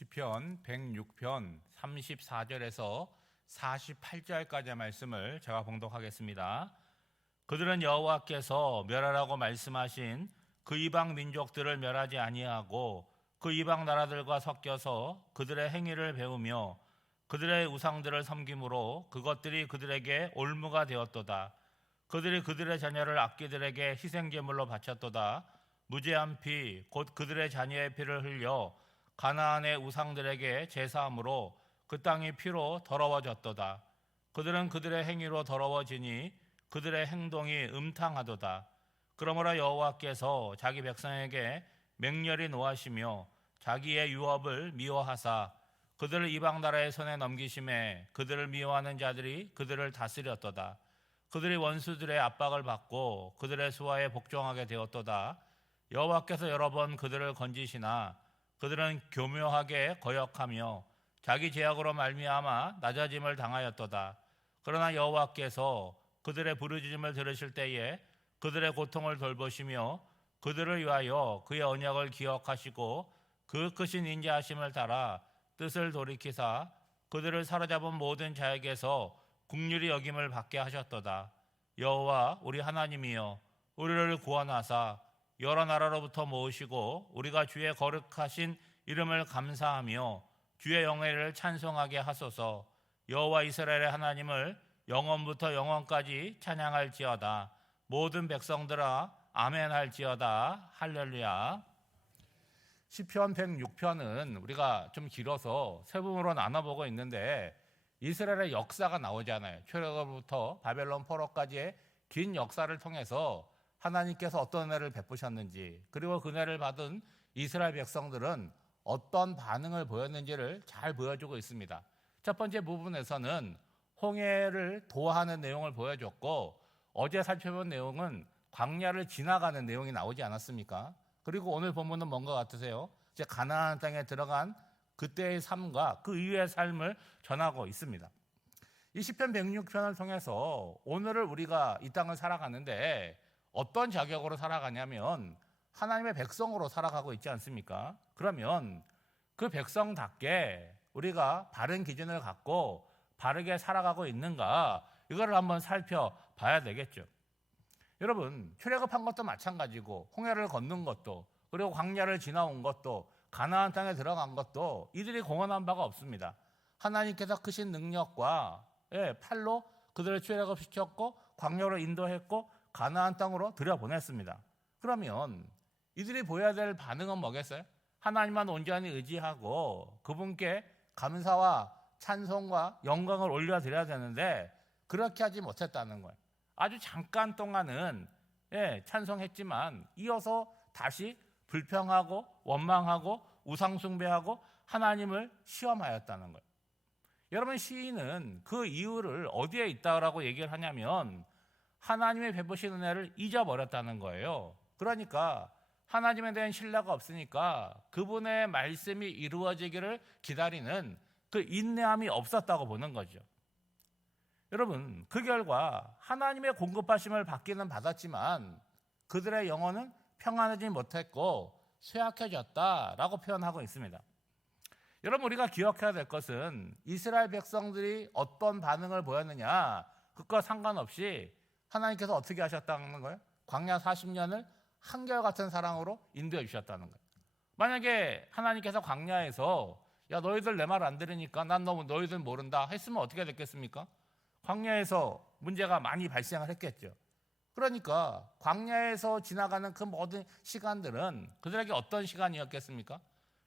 시편 106편 34절에서 48절까지의 말씀을 제가 봉독하겠습니다. 그들은 여호와께서 멸하라고 말씀하신 그 이방 민족들을 멸하지 아니하고 그 이방 나라들과 섞여서 그들의 행위를 배우며 그들의 우상들을 섬김으로 그것들이 그들에게 올무가 되었도다. 그들이 그들의 자녀를 악귀들에게 희생제물로 바쳤도다. 무죄한 피 곧 그들의 자녀의 피를 흘려 가나안의 우상들에게 제사함으로 그 땅이 피로 더러워졌도다. 그들은 그들의 행위로 더러워지니 그들의 행동이 음탕하도다. 그러므로 여호와께서 자기 백성에게 맹렬히 노하시며 자기의 유업을 미워하사 그들을 이방 나라의 손에 넘기심에 그들을 미워하는 자들이 그들을 다스렸도다. 그들이 원수들의 압박을 받고 그들의 수하에 복종하게 되었도다. 여호와께서 여러 번 그들을 건지시나 그들은 교묘하게 거역하며 자기 죄악으로 말미암아 낮아짐을 당하였도다. 그러나 여호와께서 그들의 부르짖음을 들으실 때에 그들의 고통을 돌보시며 그들을 위하여 그의 언약을 기억하시고 그 크신 인자하심을 따라 뜻을 돌이키사 그들을 사로잡은 모든 자에게서 긍휼히 여김을 받게 하셨도다. 여호와 우리 하나님이여 우리를 구원하사 여러 나라로부터 모으시고 우리가 주의 거룩하신 이름을 감사하며 주의 영예를 찬송하게 하소서. 여호와 이스라엘의 하나님을 영원부터 영원까지 찬양할지어다. 모든 백성들아 아멘 할지어다. 할렐루야. 시편 106편은 우리가 좀 길어서 세 부분으로 나눠보고 있는데 이스라엘의 역사가 나오잖아요. 출애굽부터 바벨론 포로까지의 긴 역사를 통해서 하나님께서 어떤 은혜를 베푸셨는지, 그리고 그 은혜를 받은 이스라엘 백성들은 어떤 반응을 보였는지를 잘 보여주고 있습니다. 첫 번째 부분에서는 홍해를 도하는 내용을 보여줬고, 어제 살펴본 내용은 광야를 지나가는 내용이 나오지 않았습니까? 그리고 오늘 본문은 뭔가 같으세요? 이제 가나안 땅에 들어간 그때의 삶과 그 이후의 삶을 전하고 있습니다. 이 시편 106편을 통해서 오늘을 우리가 이 땅을 살아가는데 어떤 자격으로 살아가냐면 하나님의 백성으로 살아가고 있지 않습니까? 그러면 그 백성답게 우리가 바른 기준을 갖고 바르게 살아가고 있는가, 이거를 한번 살펴봐야 되겠죠. 여러분, 출애굽한 것도 마찬가지고 홍해를 건넌 것도, 그리고 광야를 지나온 것도, 가나안 땅에 들어간 것도 이들이 공헌한 바가 없습니다. 하나님께서 크신 능력과 팔로 그들을 출애굽시켰고 광야로 인도했고 가나안 땅으로 들여보냈습니다. 그러면 이들이 보여야 될 반응은 뭐겠어요? 하나님만 온전히 의지하고 그분께 감사와 찬송과 영광을 올려드려야 되는데 그렇게 하지 못했다는 거예요. 아주 잠깐 동안은 찬송했지만 이어서 다시 불평하고 원망하고 우상숭배하고 하나님을 시험하였다는 거예요. 여러분, 시인은 그 이유를 어디에 있다고 얘기를 하냐면 하나님의 베푸신 은혜를 잊어버렸다는 거예요. 그러니까 하나님에 대한 신뢰가 없으니까 그분의 말씀이 이루어지기를 기다리는 그 인내함이 없었다고 보는 거죠. 여러분, 그 결과 하나님의 공급하심을 받기는 받았지만 그들의 영혼은 평안하지 못했고 쇠약해졌다라고 표현하고 있습니다. 여러분, 우리가 기억해야 될 것은 이스라엘 백성들이 어떤 반응을 보였느냐, 그것과 상관없이 하나님께서 어떻게 하셨다는 거예요? 광야 40년을 한결같은 사랑으로 인도해 주셨다는 거예요. 만약에 하나님께서 광야에서 야, 너희들 내 말 안 들으니까 난 너무 너희들 모른다 했으면 어떻게 됐겠습니까? 광야에서 문제가 많이 발생을 했겠죠. 그러니까 광야에서 지나가는 그 모든 시간들은 그들에게 어떤 시간이었겠습니까?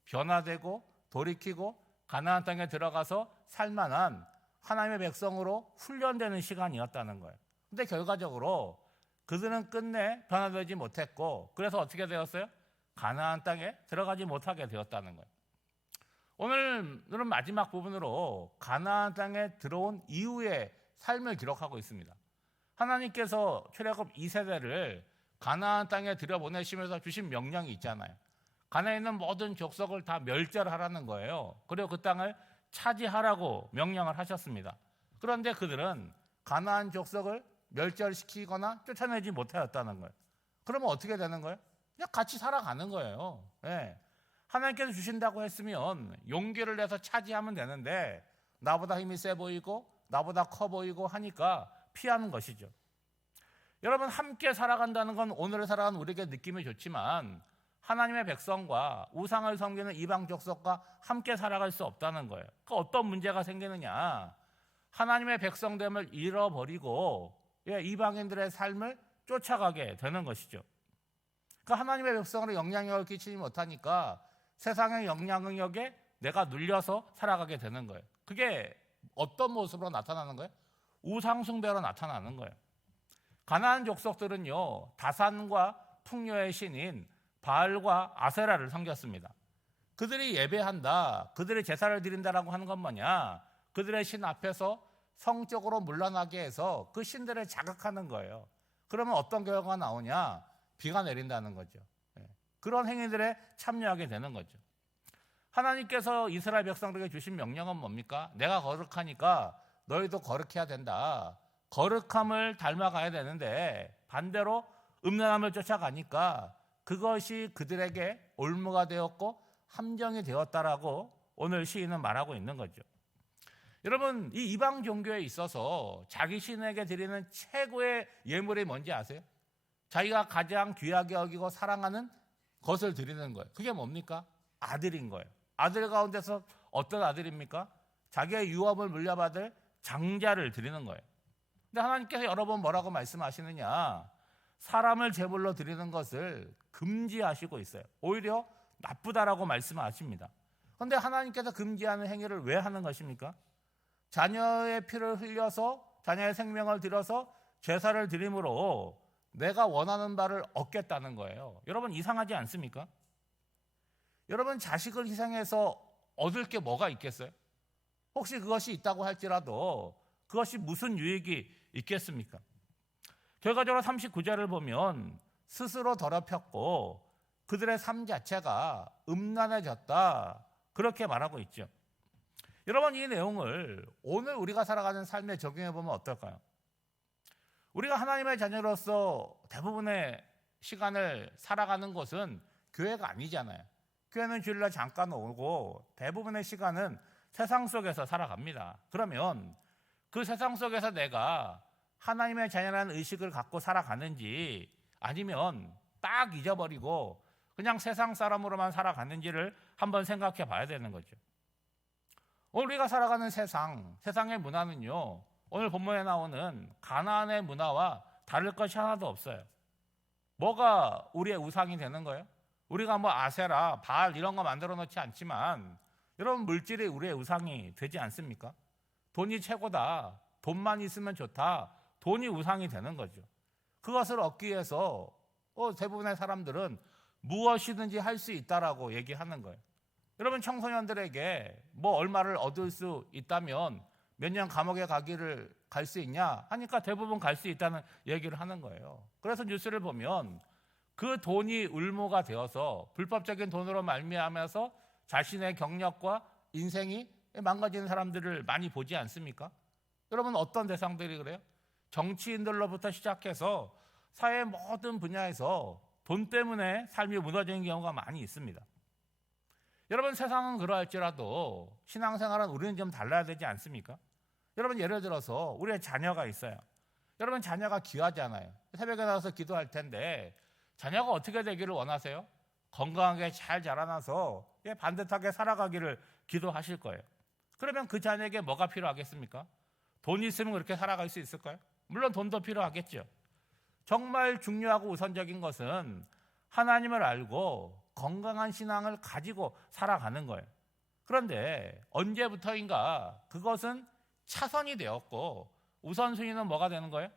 변화되고 돌이키고 가나안 땅에 들어가서 살만한 하나님의 백성으로 훈련되는 시간이었다는 거예요. 근데 결과적으로 그들은 끝내 변화되지 못했고, 그래서 어떻게 되었어요? 가나안 땅에 들어가지 못하게 되었다는 거예요. 오늘은 마지막 부분으로 가나안 땅에 들어온 이후의 삶을 기록하고 있습니다. 하나님께서 출애굽 2세대를 가나안 땅에 들여보내시면서 주신 명령이 있잖아요. 가나안에 있는 모든 족속을 다 멸절하라는 거예요. 그리고 그 땅을 차지하라고 명령을 하셨습니다. 그런데 그들은 가나안 족속을 멸절시키거나 쫓아내지 못하였다는 거예요. 그러면 어떻게 되는 거예요? 그냥 같이 살아가는 거예요. 하나님께서 주신다고 했으면 용기를 내서 차지하면 되는데 나보다 힘이 세 보이고 나보다 커 보이고 하니까 피하는 것이죠. 여러분, 함께 살아간다는 건 오늘을 살아가는 우리에게 느낌이 좋지만 하나님의 백성과 우상을 섬기는 이방 족속과 함께 살아갈 수 없다는 거예요. 그 어떤 문제가 생기느냐? 하나님의 백성됨을 잃어버리고 이방인들의 삶을 쫓아가게 되는 것이죠. 그 하나님의 백성으로 영향력을 끼치지 못하니까 세상의 영향력에 내가 눌려서 살아가게 되는 거예요. 그게 어떤 모습으로 나타나는 거예요? 우상 숭배로 나타나는 거예요. 가나안 족속들은요, 다산과 풍요의 신인 바알과 아세라를 섬겼습니다. 그들이 예배한다, 그들이 제사를 드린다라고 하는 건 뭐냐? 그들의 신 앞에서 성적으로 물러나게 해서 그 신들을 자극하는 거예요. 그러면 어떤 결과가 나오냐? 비가 내린다는 거죠. 그런 행위들에 참여하게 되는 거죠. 하나님께서 이스라엘 백성들에게 주신 명령은 뭡니까? 내가 거룩하니까 너희도 거룩해야 된다. 거룩함을 닮아가야 되는데 반대로 음란함을 쫓아가니까 그것이 그들에게 올무가 되었고 함정이 되었다라고 오늘 시인은 말하고 있는 거죠. 여러분, 이 이방 종교에 있어서 자기 신에게 드리는 최고의 예물이 뭔지 아세요? 자기가 가장 귀하게 여기고 사랑하는 것을 드리는 거예요. 그게 뭡니까? 아들인 거예요. 아들 가운데서 어떤 아들입니까? 자기의 유업을 물려받을 장자를 드리는 거예요. 근데 하나님께서 여러 번 뭐라고 말씀하시느냐? 사람을 제물로 드리는 것을 금지하시고 있어요. 오히려 나쁘다라고 말씀하십니다. 그런데 하나님께서 금지하는 행위를 왜 하는 것입니까? 자녀의 피를 흘려서 자녀의 생명을 들여서 제사를 드림으로 내가 원하는 바를 얻겠다는 거예요. 여러분, 이상하지 않습니까? 여러분, 자식을 희생해서 얻을 게 뭐가 있겠어요? 혹시 그것이 있다고 할지라도 그것이 무슨 유익이 있겠습니까? 결과적으로 39절을 보면 스스로 더럽혔고 그들의 삶 자체가 음란해졌다, 그렇게 말하고 있죠. 여러분, 이 내용을 오늘 우리가 살아가는 삶에 적용해 보면 어떨까요? 우리가 하나님의 자녀로서 대부분의 시간을 살아가는 곳은 교회가 아니잖아요. 교회는 주일날 잠깐 오고 대부분의 시간은 세상 속에서 살아갑니다. 그러면 그 세상 속에서 내가 하나님의 자녀라는 의식을 갖고 살아가는지 아니면 딱 잊어버리고 그냥 세상 사람으로만 살아가는지를 한번 생각해 봐야 되는 거죠. 오늘 우리가 살아가는 세상의 문화는요, 오늘 본문에 나오는 가나안의 문화와 다를 것이 하나도 없어요. 뭐가 우리의 우상이 되는 거예요? 우리가 뭐 아세라, 바알 이런 거 만들어 놓지 않지만 여러분, 물질이 우리의 우상이 되지 않습니까? 돈이 최고다, 돈만 있으면 좋다, 돈이 우상이 되는 거죠. 그것을 얻기 위해서 대부분의 사람들은 무엇이든지 할 수 있다라고 얘기하는 거예요. 여러분, 청소년들에게 뭐 얼마를 얻을 수 있다면 몇 년 감옥에 갈 수 있냐 하니까 대부분 갈 수 있다는 얘기를 하는 거예요. 그래서 뉴스를 보면 그 돈이 울모가 되어서 불법적인 돈으로 말미암아서 자신의 경력과 인생이 망가지는 사람들을 많이 보지 않습니까? 여러분, 어떤 대상들이 그래요? 정치인들로부터 시작해서 사회 모든 분야에서 돈 때문에 삶이 무너지는 경우가 많이 있습니다. 여러분, 세상은 그러할지라도 신앙생활은 우리는 좀 달라야 되지 않습니까? 여러분, 예를 들어서 우리의 자녀가 있어요. 여러분, 자녀가 귀하잖아요. 새벽에 나와서 기도할 텐데 자녀가 어떻게 되기를 원하세요? 건강하게 잘 자라나서 반듯하게 살아가기를 기도하실 거예요. 그러면 그 자녀에게 뭐가 필요하겠습니까? 돈이 있으면 그렇게 살아갈 수 있을까요? 물론 돈도 필요하겠죠. 정말 중요하고 우선적인 것은 하나님을 알고 건강한 신앙을 가지고 살아가는 거예요. 그런데 언제부터인가 그것은 차선이 되었고 우선순위는 뭐가 되는 거예요?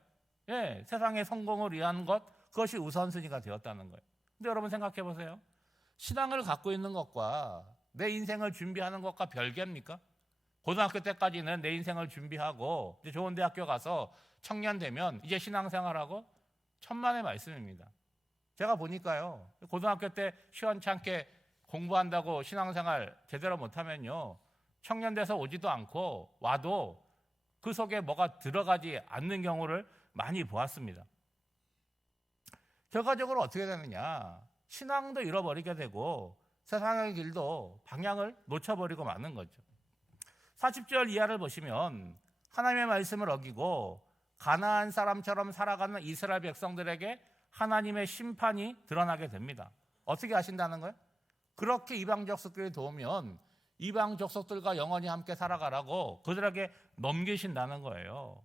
세상의 성공을 위한 것, 그것이 우선순위가 되었다는 거예요. 근데 여러분, 생각해 보세요. 신앙을 갖고 있는 것과 내 인생을 준비하는 것과 별개입니까? 고등학교 때까지는 내 인생을 준비하고 이제 좋은 대학교 가서 청년 되면 이제 신앙생활하고 천만의 말씀입니다. 제가 보니까요, 고등학교 때 시원찮게 공부한다고 신앙생활 제대로 못하면요, 청년 돼서 오지도 않고 와도 그 속에 뭐가 들어가지 않는 경우를 많이 보았습니다. 결과적으로 어떻게 되느냐? 신앙도 잃어버리게 되고 세상의 길도 방향을 놓쳐버리고 마는 거죠. 40절 이하를 보시면 하나님의 말씀을 어기고 가나안 사람처럼 살아가는 이스라엘 백성들에게 하나님의 심판이 드러나게 됩니다. 어떻게 하신다는 거예요? 그렇게 이방 족속들이 도우면 이방 족속들과 영원히 함께 살아가라고 그들에게 넘기신다는 거예요.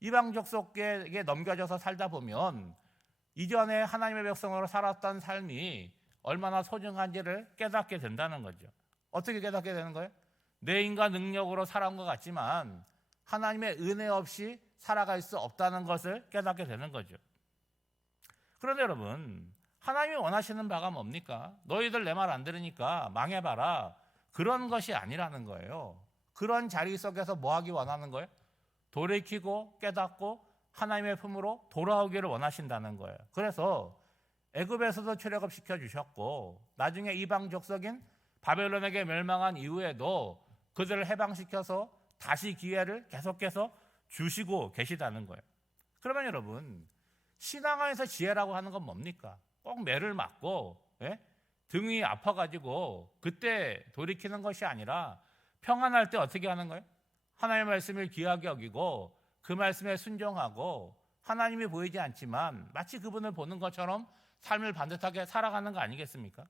이방 족속에게 넘겨져서 살다 보면 이전에 하나님의 백성으로 살았던 삶이 얼마나 소중한지를 깨닫게 된다는 거죠. 어떻게 깨닫게 되는 거예요? 내 인간 능력으로 살아온 것 같지만 하나님의 은혜 없이 살아갈 수 없다는 것을 깨닫게 되는 거죠. 그런데 여러분, 하나님이 원하시는 바가 뭡니까? 너희들 내 말 안 들으니까 망해봐라. 그런 것이 아니라는 거예요. 그런 자리 속에서 뭐 하기 원하는 거예요? 돌이키고 깨닫고 하나님의 품으로 돌아오기를 원하신다는 거예요. 그래서 애굽에서도 출애굽시켜 주셨고 나중에 이방 족속인 바벨론에게 멸망한 이후에도 그들을 해방시켜서 다시 기회를 계속해서 주시고 계시다는 거예요. 그러면 여러분, 신앙 안에서 지혜라고 하는 건 뭡니까? 꼭 매를 맞고 등이 아파가지고 그때 돌이키는 것이 아니라 평안할 때 어떻게 하는 거예요? 하나님의 말씀을 귀하게 여기고 그 말씀에 순종하고 하나님이 보이지 않지만 마치 그분을 보는 것처럼 삶을 반듯하게 살아가는 거 아니겠습니까?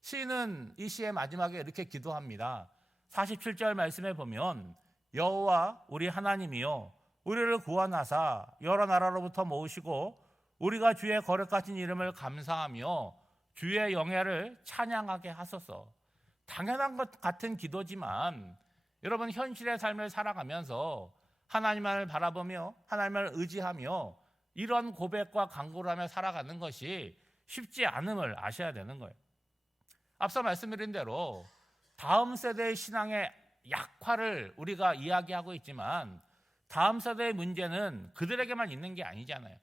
시인은 이 시의 마지막에 이렇게 기도합니다. 47절 말씀에 보면 여호와 우리 하나님이요 우리를 구원하사 여러 나라로부터 모으시고 우리가 주의 거룩하신 이름을 감사하며 주의 영예를 찬양하게 하소서. 당연한 것 같은 기도지만 여러분, 현실의 삶을 살아가면서 하나님만을 바라보며 하나님을 의지하며 이런 고백과 간구를 하며 살아가는 것이 쉽지 않음을 아셔야 되는 거예요. 앞서 말씀드린 대로 다음 세대의 신앙의 약화를 우리가 이야기하고 있지만 다음 세대의 문제는 그들에게만 있는 게 아니잖아요.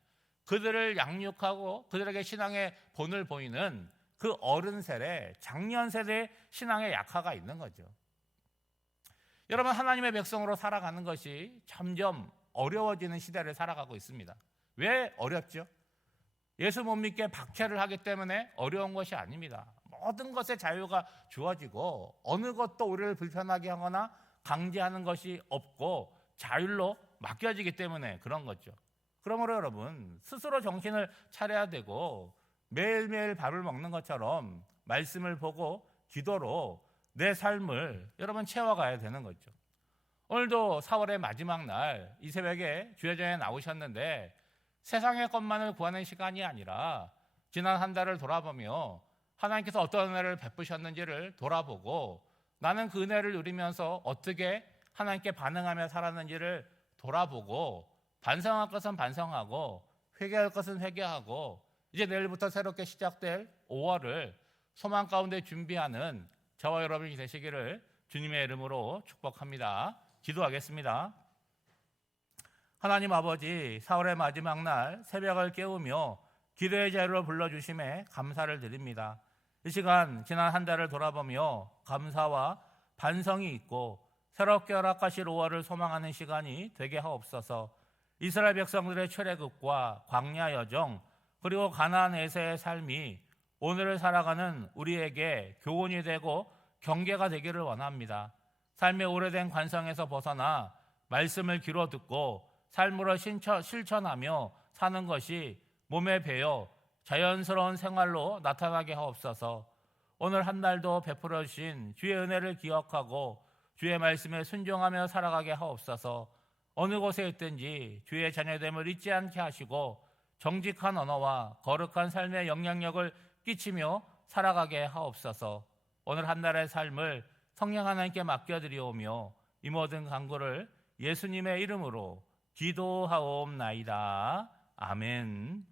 그들을 양육하고 그들에게 신앙의 본을 보이는 그 어른 세대, 장년 세대의 신앙의 약화가 있는 거죠. 여러분, 하나님의 백성으로 살아가는 것이 점점 어려워지는 시대를 살아가고 있습니다. 왜 어렵죠? 예수 못 믿게 박해를 하기 때문에 어려운 것이 아닙니다. 모든 것에 자유가 주어지고 어느 것도 우리를 불편하게 하거나 강제하는 것이 없고 자율로 맡겨지기 때문에 그런 거죠. 그러므로 여러분, 스스로 정신을 차려야 되고 매일매일 밥을 먹는 것처럼 말씀을 보고 기도로 내 삶을 여러분 채워가야 되는 거죠. 오늘도 4월의 마지막 날 이 새벽에 주야전에 나오셨는데 세상의 것만을 구하는 시간이 아니라 지난 한 달을 돌아보며 하나님께서 어떤 은혜를 베푸셨는지를 돌아보고 나는 그 은혜를 누리면서 어떻게 하나님께 반응하며 살았는지를 돌아보고 반성할 것은 반성하고 회개할 것은 회개하고 이제 내일부터 새롭게 시작될 5월을 소망 가운데 준비하는 저와 여러분이 되시기를 주님의 이름으로 축복합니다. 기도하겠습니다. 하나님 아버지, 4월의 마지막 날 새벽을 깨우며 기도의 자리로 불러주심에 감사를 드립니다. 이 시간 지난 한 달을 돌아보며 감사와 반성이 있고 새롭게 허락하실 5월을 소망하는 시간이 되게 하옵소서. 이스라엘 백성들의 출애굽과 광야 여정 그리고 가나안에서의 삶이 오늘을 살아가는 우리에게 교훈이 되고 경계가 되기를 원합니다. 삶의 오래된 관성에서 벗어나 말씀을 귀로 듣고 삶으로 실천하며 사는 것이 몸에 배어 자연스러운 생활로 나타나게 하옵소서. 오늘 한 날도 베풀어 주신 주의 은혜를 기억하고 주의 말씀에 순종하며 살아가게 하옵소서. 어느 곳에 있든지 주의 자녀됨을 잊지 않게 하시고 정직한 언어와 거룩한 삶의 영향력을 끼치며 살아가게 하옵소서. 오늘 한 날의 삶을 성령 하나님께 맡겨드리오며 이 모든 간구를 예수님의 이름으로 기도하옵나이다. 아멘.